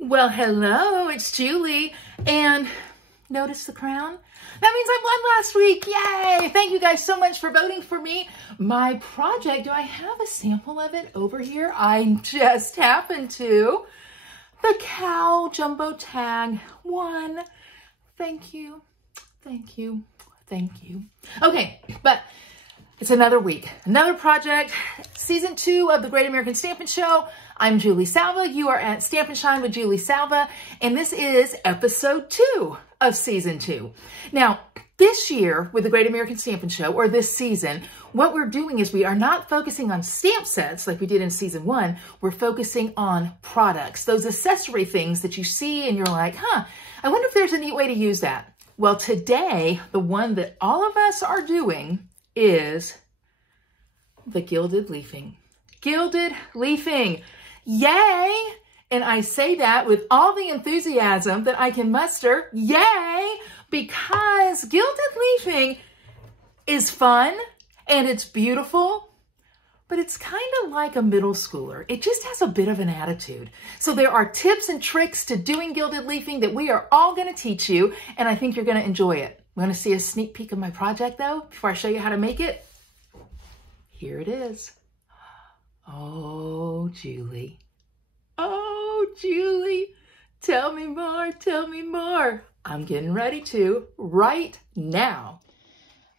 Well, hello, it's Julie, and notice the crown? That means I won last week. Yay! Thank you guys so much for voting for me. My project, do I have a sample of it over here? I just happen to. The cow jumbo tag won. Thank you, thank you, thank you. Okay, but it's another week, another project, season 2 of the Great American Stampin Show. I'm Julie Salva. You are at Stamp and Shine with Julie Salva, and this is episode 2 of season 2. Now, this year with the Great American Stampin Show, or this season, what we're doing is we are not focusing on stamp sets like we did in season 1. We're focusing on products, those accessory things that you see and you're like, I wonder if there's a neat way to use that. Well, today, the one that all of us are doing is the Gilded Leafing. Gilded Leafing. Yay! And I say that with all the enthusiasm that I can muster. Yay! Because Gilded Leafing is fun and it's beautiful, but it's kind of like a middle schooler. It just has a bit of an attitude. So there are tips and tricks to doing Gilded Leafing that we are all going to teach you, and I think you're going to enjoy it. Want to see a sneak peek of my project though, before I show you how to make it? Here it is. Oh, Julie. Oh, Julie. Tell me more, tell me more. I'm getting ready to right now.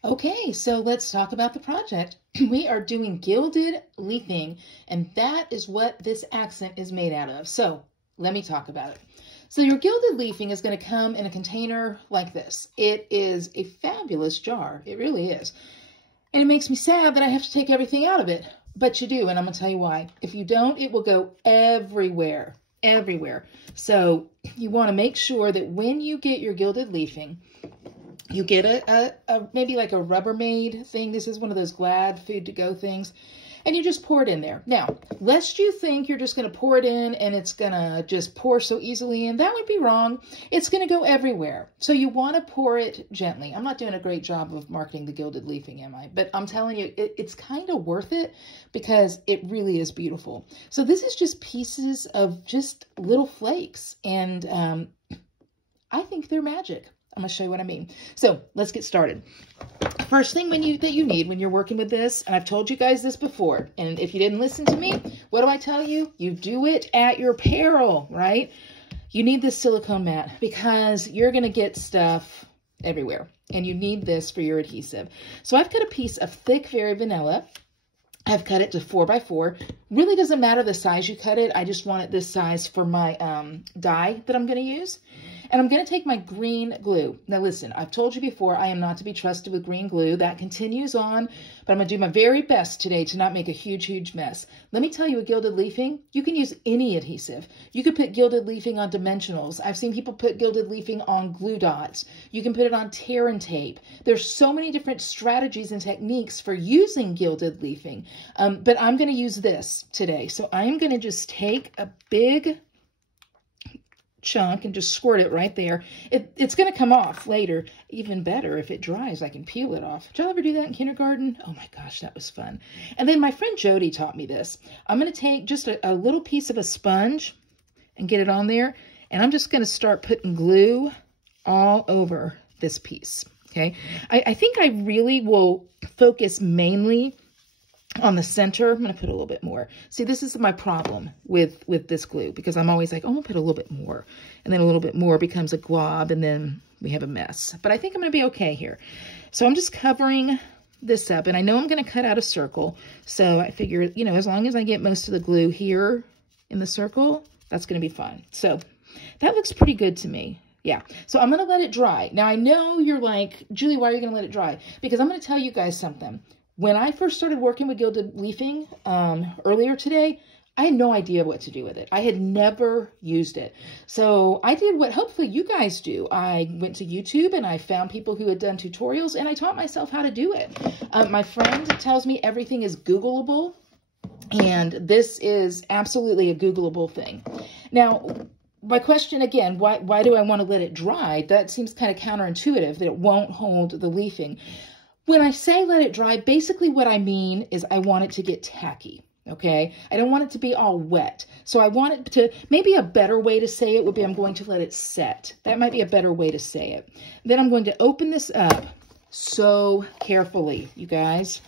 Okay, so let's talk about the project. We are doing Gilded Leafing, and that is what this accent is made out of. So let me talk about it. So your Gilded Leafing is going to come in a container like this. It is a fabulous jar. It really is. And it makes me sad that I have to take everything out of it. But you do, and I'm going to tell you why. If you don't, it will go everywhere, everywhere. So you want to make sure that when you get your Gilded Leafing, you get a maybe like a Rubbermaid thing. This is one of those Glad food to go things. And you just pour it in there. Now, lest you think you're just going to pour it in and it's going to just pour so easily in, that would be wrong. It's going to go everywhere. So you want to pour it gently. I'm not doing a great job of marketing the Gilded Leafing, am I? But I'm telling you, it's kind of worth it because it really is beautiful. So this is just pieces of just little flakes. And I think they're magic. I'm going to show you what I mean. So let's get started. First thing that you need when you're working with this, and I've told you guys this before, and if you didn't listen to me, what do I tell you? You do it at your peril, right? You need this silicone mat because you're going to get stuff everywhere, and you need this for your adhesive. So I've cut a piece of thick Very Vanilla. I've cut it to 4x4. Really doesn't matter the size you cut it. I just want it this size for my die that I'm going to use. And I'm going to take my green glue. Now listen, I've told you before, I am not to be trusted with green glue. That continues on, but I'm going to do my very best today to not make a huge, huge mess. Let me tell you, a Gilded Leafing, you can use any adhesive. You could put Gilded Leafing on dimensionals. I've seen people put Gilded Leafing on glue dots. You can put it on tear and tape. There's so many different strategies and techniques for using Gilded Leafing, but I'm going to use this today. So I'm going to just take a big chunk and just squirt it right there. It's going to come off later. Even better, if it dries, I can peel it off. Did y'all ever do that in kindergarten? Oh my gosh, that was fun. And then my friend Jodi taught me this. I'm going to take just a little piece of a sponge and get it on there. And I'm just going to start putting glue all over this piece. Okay. I think I really will focus mainly on the center. I'm going to put a little bit more. See, this is my problem with this glue, because I'm always like, oh, I'm going to put a little bit more. And then a little bit more becomes a glob, and then we have a mess. But I think I'm going to be okay here. So I'm just covering this up, and I know I'm going to cut out a circle. So I figure, you know, as long as I get most of the glue here in the circle, that's going to be fine. So that looks pretty good to me. Yeah, so I'm going to let it dry. Now, I know you're like, Julie, why are you going to let it dry? Because I'm going to tell you guys something. When I first started working with Gilded Leafing earlier today, I had no idea what to do with it. I had never used it. So I did what hopefully you guys do. I went to YouTube and I found people who had done tutorials, and I taught myself how to do it. My friend tells me everything is Googleable, and this is absolutely a Googleable thing. Now, my question again, why do I want to let it dry? That seems kind of counterintuitive, that it won't hold the leafing. When I say let it dry, basically what I mean is I want it to get tacky. okay? I don't want it to be all wet. So I want it to, maybe a better way to say it would be I'm going to let it set. That might be a better way to say it. Then I'm going to open this up so carefully, you guys.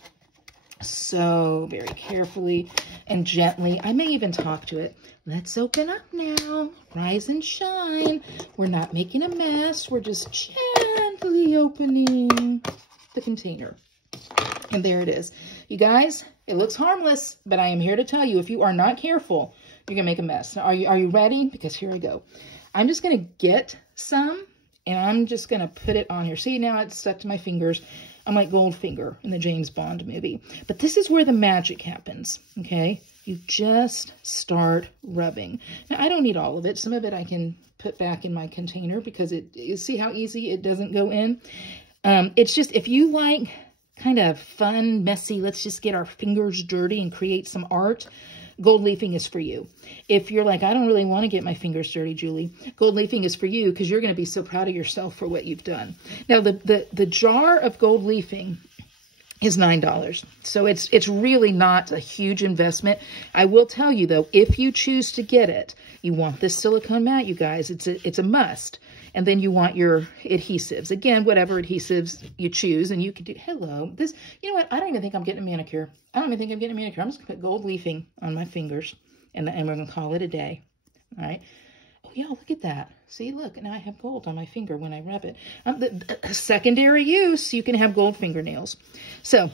So very carefully and gently. I may even talk to it. Let's open up now. Rise and shine. We're not making a mess. We're just gently opening the container. And there it is. You guys, it looks harmless, but I am here to tell you, if you are not careful, you're going to make a mess. Now, are you ready? Because here I go. I'm just going to get some, and I'm just going to put it on here. See, now it's stuck to my fingers. I'm like Goldfinger in the James Bond movie. But this is where the magic happens, okay? You just start rubbing. Now, I don't need all of it. Some of it I can put back in my container because you see how easy it doesn't go in? It's just, if you like kind of fun, messy, let's just get our fingers dirty and create some art, gold leafing is for you. If you're like, I don't really want to get my fingers dirty, Julie, gold leafing is for you because you're going to be so proud of yourself for what you've done. Now, the jar of gold leafing is $9. So it's really not a huge investment. I will tell you, though, if you choose to get it, you want this silicone mat, you guys. It's a must. And then you want your adhesives. Again, whatever adhesives you choose. And you can do, hello. This, you know what? I don't even think I'm getting a manicure. I don't even think I'm getting a manicure. I'm just going to put gold leafing on my fingers. And we're going to call it a day. All right. Oh, yeah, look at that. See, look. Now I have gold on my finger when I rub it. The secondary use, you can have gold fingernails. So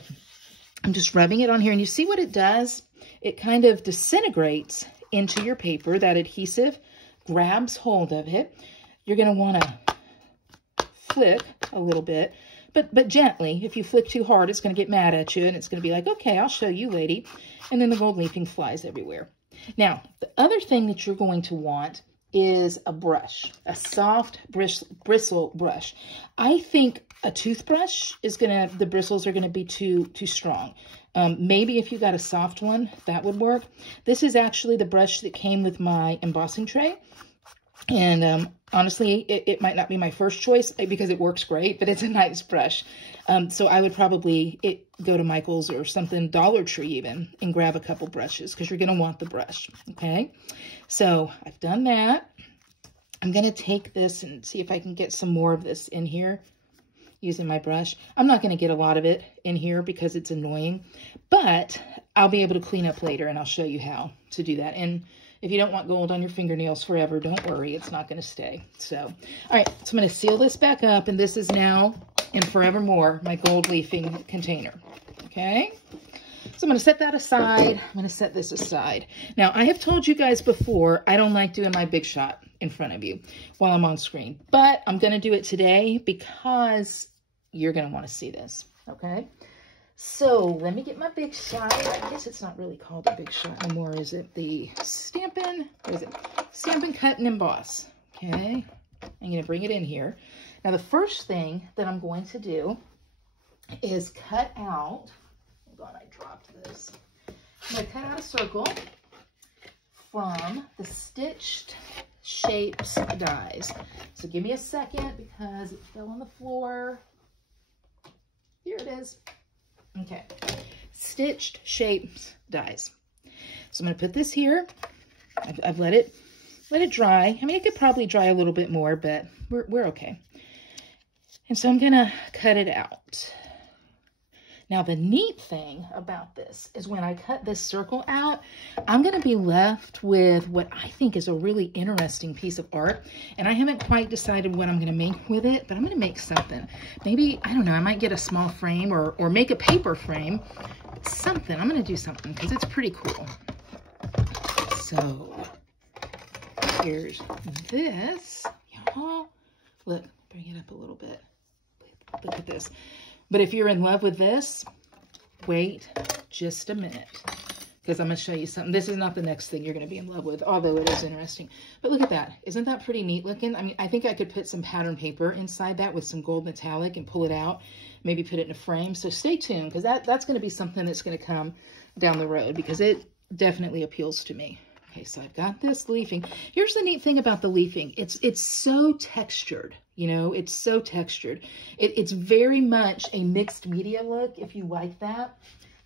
I'm just rubbing it on here. And you see what it does? It kind of disintegrates into your paper. That adhesive grabs hold of it. You're going to want to flick a little bit, but gently. If you flick too hard, it's going to get mad at you, and it's going to be like, okay, I'll show you, lady. And then the gold leafing flies everywhere. Now, the other thing that you're going to want is a brush, a soft bristle brush. I think a toothbrush is going to, the bristles are going to be too strong. Maybe if you got a soft one, that would work. This is actually the brush that came with my embossing tray. And honestly, it might not be my first choice because it works great, but it's a nice brush. So I would probably go to Michael's or something, Dollar Tree even, and grab a couple brushes because you're going to want the brush, okay? So I've done that. I'm going to take this and see if I can get some more of this in here using my brush. I'm not going to get a lot of it in here because it's annoying, but I'll be able to clean up later, and I'll show you how to do that. And if you don't want gold on your fingernails forever, don't worry, it's not going to stay. So, all right, so I'm going to seal this back up, and this is now and forevermore my gold leafing container, okay? So I'm going to set that aside. I'm going to set this aside. Now, I have told you guys before, I don't like doing my big shot in front of you while I'm on screen, but I'm going to do it today because you're going to want to see this, okay? So let me get my big shot. I guess it's not really called a big shot anymore, is it? The Stampin', what is it? Stampin' Cut and Emboss. Okay, I'm going to bring it in here. Now the first thing that I'm going to do is cut out, hold on, I dropped this. I'm going to cut out a circle from the stitched shapes dies. So give me a second because it fell on the floor. Here it is. Okay, stitched shapes dies. So I'm going to put this here. I've let it dry. I mean, it could probably dry a little bit more, but we're okay. And so I'm going to cut it out. Now, the neat thing about this is when I cut this circle out, I'm going to be left with what I think is a really interesting piece of art. And I haven't quite decided what I'm going to make with it, but I'm going to make something. Maybe, I don't know, I might get a small frame or make a paper frame. Something. I'm going to do something because it's pretty cool. So, here's this. Y'all, look, bring it up a little bit. Look at this. But if you're in love with this, wait just a minute, because I'm going to show you something. This is not the next thing you're going to be in love with, although it is interesting. But look at that. Isn't that pretty neat looking? I mean, I think I could put some pattern paper inside that with some gold metallic and pull it out, maybe put it in a frame. So stay tuned, because that's going to be something that's going to come down the road, because it definitely appeals to me. Okay, so I've got this leafing. Here's the neat thing about the leafing. It's so textured, you know, it's so textured. It's very much a mixed media look, if you like that.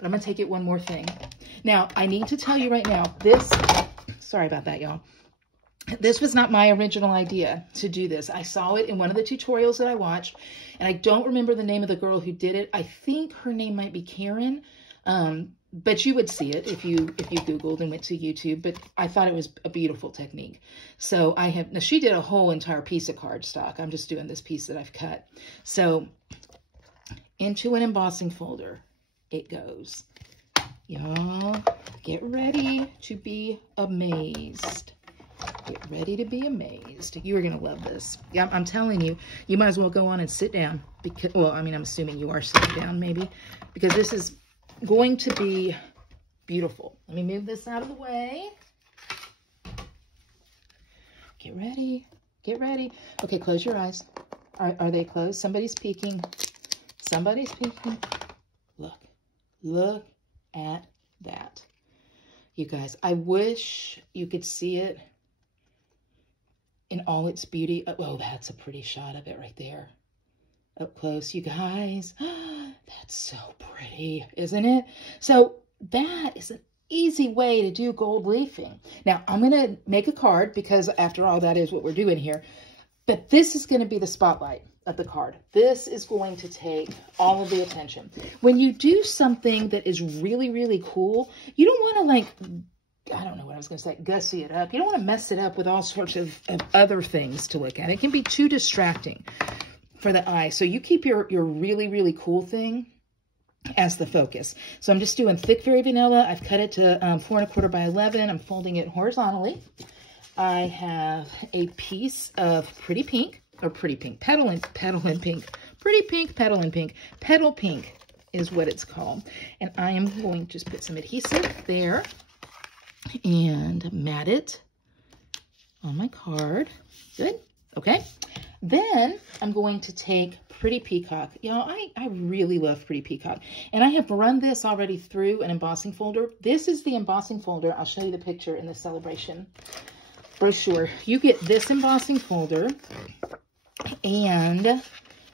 but I'm going to take it one more thing. Now, I need to tell you right now, this, sorry about that, y'all. This was not my original idea to do this. I saw it in one of the tutorials that I watched, and I don't remember the name of the girl who did it. I think her name might be Karen, but you would see it if you Googled and went to YouTube. But I thought it was a beautiful technique. So now she did a whole entire piece of cardstock. I'm just doing this piece that I've cut. So into an embossing folder it goes. Y'all, get ready to be amazed. Get ready to be amazed. You are going to love this. Yeah, I'm telling you, you might as well go on and sit down. Because, well, I mean, I'm assuming you are sitting down maybe, because this is going to be beautiful. Let me move this out of the way. Get ready. Get ready. Okay, close your eyes. Are they closed? Somebody's peeking. Somebody's peeking. Look. Look at that. You guys, I wish you could see it in all its beauty. Oh, that's a pretty shot of it right there. Up close, you guys. That's so pretty, isn't it? So that is an easy way to do gold leafing. Now, I'm going to make a card because after all, that is what we're doing here. But this is going to be the spotlight of the card. This is going to take all of the attention. When you do something that is really, really cool, you don't want to like, I don't know what I was going to say, gussy it up. You don't want to mess it up with all sorts of other things to look at. It can be too distracting for the eye. So you keep your really, really cool thing as the focus. So I'm just doing thick fairy vanilla. I've cut it to 4 1/4 by 11. I'm folding it horizontally. I have a piece of pretty pink, or pretty pink, petal and pink. Pretty pink, petal and pink. Petal pink is what it's called. And I am going to just put some adhesive there and mat it on my card. Good. Okay. Then I'm going to take Pretty Peacock. Y'all, I really love Pretty Peacock. And I have run this already through an embossing folder. This is the embossing folder. I'll show you the picture in the Saleabration brochure. You get this embossing folder and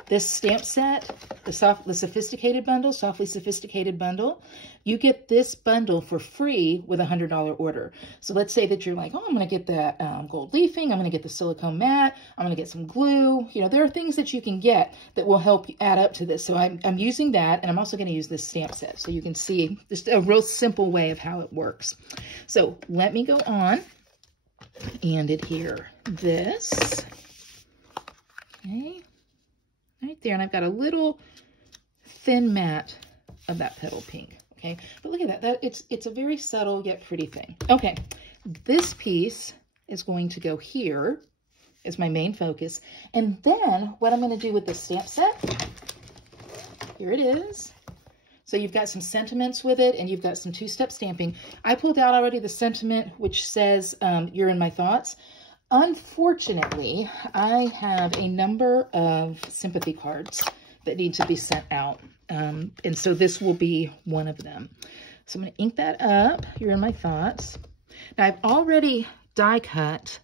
this stamp set, the sophisticated bundle, softly sophisticated bundle. You get this bundle for free with a $100 order. So let's say that you're like, oh, I'm going to get that gold leafing. I'm going to get the silicone mat. I'm going to get some glue. You know, there are things that you can get that will help you add up to this. So I'm using that, and I'm also going to use this stamp set so you can see just a real simple way of how it works. So let me go on and adhere this. Okay. Right there, and I've got a little thin mat of that petal pink, okay? But look at that, it's a very subtle yet pretty thing. Okay, this piece is going to go here as my main focus, and then what I'm going to do with the stamp set, here it is. So you've got some sentiments with it, and you've got some two-step stamping. I pulled out already the sentiment, which says, you're in my thoughts. Unfortunately, I have a number of sympathy cards that need to be sent out. And so this will be one of them. So I'm going to ink that up. You're in my thoughts. Now, I've already die cut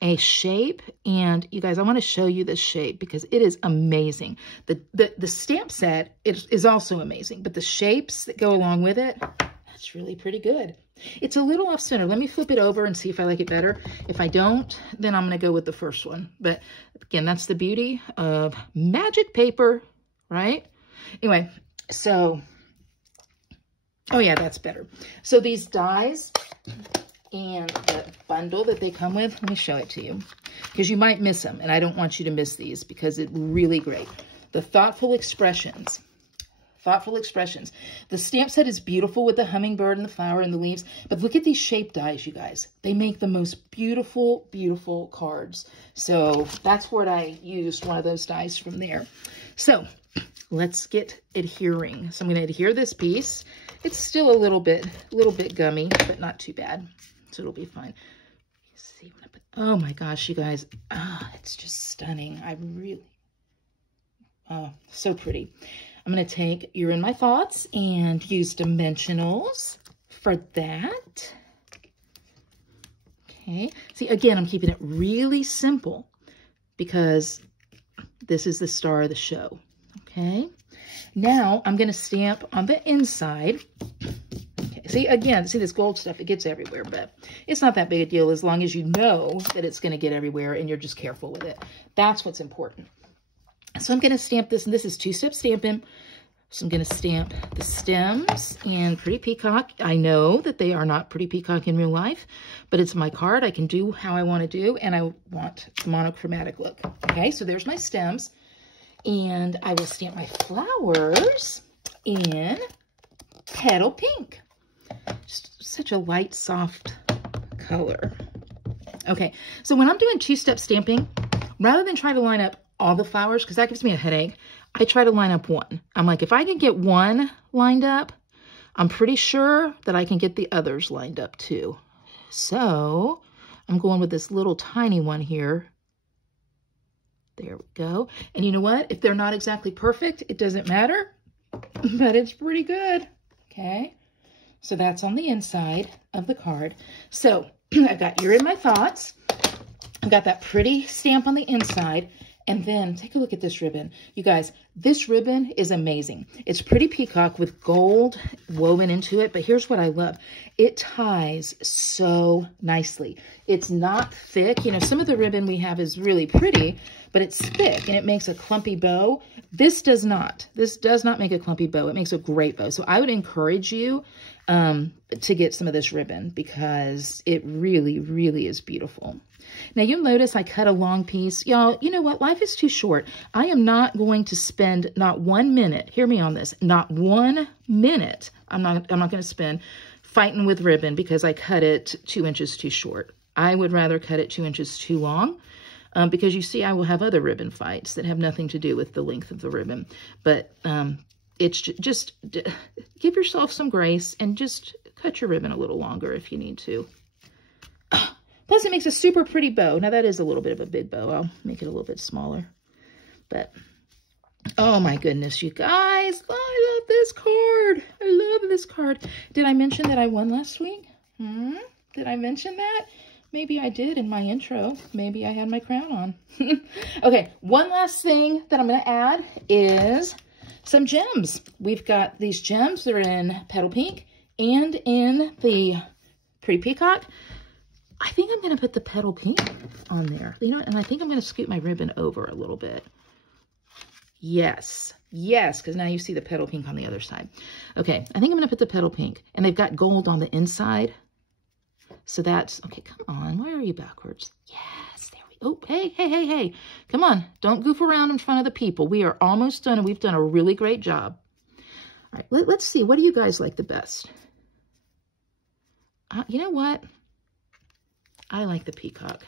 a shape. And you guys, I want to show you this shape because it is amazing. The stamp set is also amazing. But the shapes that go along with it, that's really pretty good. It's a little off center. Let me flip it over and see if I like it better. If I don't, then I'm going to go with the first one. But again, that's the beauty of magic paper, right? Anyway, so, oh yeah, that's better. So these dies and the bundle that they come with, let me show it to you because you might miss them. And I don't want you to miss these because it's really great. The Thoughtful Expressions. Thoughtful Expressions. The stamp set is beautiful with the hummingbird and the flower and the leaves, but look at these shape dies, you guys. They make the most beautiful, beautiful cards. So that's what I used, one of those dies from there. So let's get adhering. So I'm going to adhere this piece. It's still a little bit gummy, but not too bad. So it'll be fine. Let's see what I put. Oh my gosh, you guys. It's just stunning. So pretty. I'm going to take You're in My Thoughts and use dimensionals for that. Okay. See, again, I'm keeping it really simple because this is the star of the show. Okay. Now I'm going to stamp on the inside. Okay, see, again, see this gold stuff, it gets everywhere, but it's not that big a deal as long as you know that it's going to get everywhere and you're just careful with it. That's what's important. So I'm going to stamp this, and this is two-step stamping. So I'm going to stamp the stems and Pretty Peacock. I know that they are not Pretty Peacock in real life, but it's my card. I can do how I want to do, and I want the monochromatic look. Okay, so there's my stems. And I will stamp my flowers in Petal Pink. Just such a light, soft color. Okay, so when I'm doing two-step stamping, rather than try to line up all the flowers, because that gives me a headache, I try to line up one. I'm like, if I can get one lined up, I'm pretty sure that I can get the others lined up too. So I'm going with this little tiny one here. There we go. And you know what? If they're not exactly perfect, it doesn't matter, but it's pretty good. Okay. So that's on the inside of the card. So I've got You're in My Thoughts. I've got that pretty stamp on the inside. And then take a look at this ribbon. You guys, this ribbon is amazing. It's Pretty Peacock with gold woven into it, but here's what I love. It ties so nicely. It's not thick. You know, some of the ribbon we have is really pretty, but it's thick and it makes a clumpy bow. This does not. This does not make a clumpy bow. It makes a great bow. So I would encourage you to get some of this ribbon because it really, really is beautiful. Now, you'll notice I cut a long piece. Y'all, you know what? Life is too short. I am not going to spend not 1 minute. Hear me on this. Not 1 minute. I'm not going to spend fighting with ribbon because I cut it 2 inches too short. I would rather cut it 2 inches too long because you see I will have other ribbon fights that have nothing to do with the length of the ribbon. But it's just give yourself some grace and just cut your ribbon a little longer if you need to. Plus, it makes a super pretty bow. Now, that is a little bit of a big bow. I'll make it a little bit smaller. But, oh my goodness, you guys. I love this card. I love this card. Did I mention that I won last week? Did I mention that? Maybe I did in my intro. Maybe I had my crown on. Okay, one last thing that I'm going to add is some gems. We've got these gems. They're in Petal Pink and in the Pretty Peacock. I think I'm going to put the Petal Pink on there, you know, and I think I'm going to scoot my ribbon over a little bit. Yes, because now you see the Petal Pink on the other side. Okay, I think I'm going to put the Petal Pink, and they've got gold on the inside. So that's, okay, come on, why are you backwards? Yes, there we go. Oh, hey, come on, don't goof around in front of the people. We are almost done, and we've done a really great job. All right, let's see, what do you guys like the best? You know what? I like the peacock.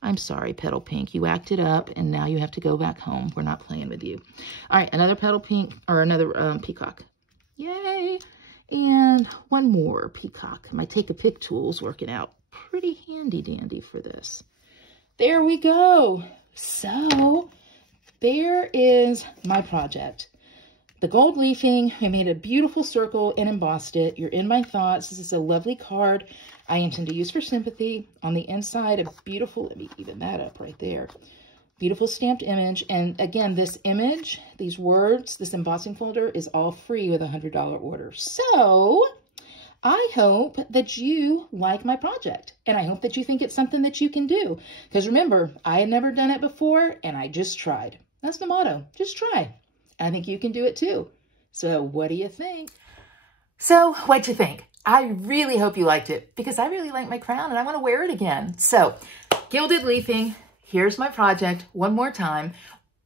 I'm sorry, Petal Pink. You acted up, and now you have to go back home. We're not playing with you. All right, another Petal Pink, or another peacock. Yay! And one more peacock. My Take-A-Pick tool's working out pretty handy-dandy for this. There we go. So, there is my project. The gold leafing, I made a beautiful circle and embossed it. You're in my thoughts. This is a lovely card I intend to use for sympathy. On the inside, a beautiful, let me even that up right there. Beautiful stamped image. And again, this image, these words, this embossing folder is all free with a $100 order. So I hope that you like my project. And I hope that you think it's something that you can do. Because remember, I had never done it before and I just tried. That's the motto. Just try. I think you can do it too. So what do you think? So what'd you think? I really hope you liked it because I really like my crown and I want to wear it again. So Gilded Leafing, here's my project one more time.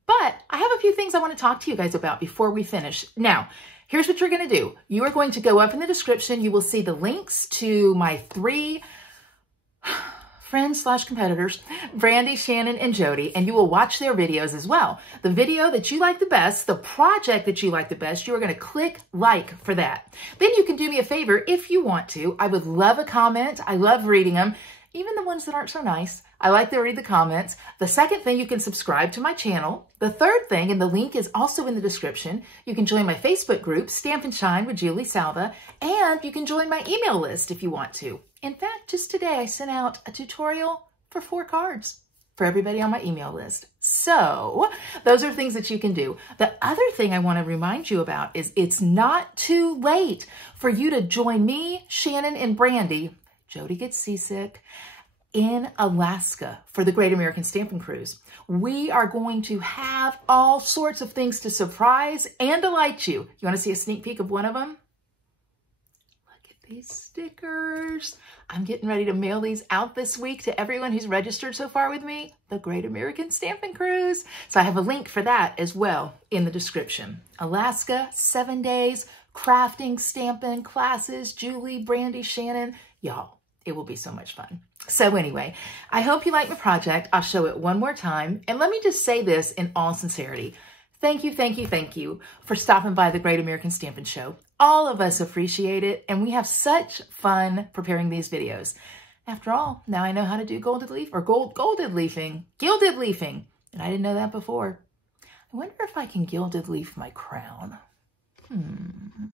But I have a few things I want to talk to you guys about before we finish. Now, here's what you're going to do. You are going to go up in the description. You will see the links to my 3 friends/competitors, Brandi, Shannon, and Jodi, and you will watch their videos as well. The video that you like the best, the project that you like the best, you are going to click like for that. Then you can do me a favor if you want to. I would love a comment. I love reading them, even the ones that aren't so nice. I like to read the comments. The second thing, you can subscribe to my channel. The third thing, and the link is also in the description, you can join my Facebook group, Stamp and Shine with Julie Salva, and you can join my email list if you want to. In fact, just today I sent out a tutorial for 4 cards for everybody on my email list. So those are things that you can do. The other thing I want to remind you about is it's not too late for you to join me, Shannon, and Brandi. Jodi gets seasick in Alaska for the Great American Stampin' Cruise. We are going to have all sorts of things to surprise and delight you. You want to see a sneak peek of one of them? Look at these stickers. I'm getting ready to mail these out this week to everyone who's registered so far with me, the Great American Stampin' Cruise. So I have a link for that as well in the description. Alaska, 7 days, crafting, stamping, classes, Julie, Brandi, Shannon, y'all. It will be so much fun. So anyway, I hope you like my project. I'll show it one more time. And let me just say this in all sincerity. Thank you, thank you, thank you for stopping by the Great American Stampin' Show. All of us appreciate it, and we have such fun preparing these videos. After all, now I know how to do gilded leafing, and I didn't know that before. I wonder if I can gilded leaf my crown.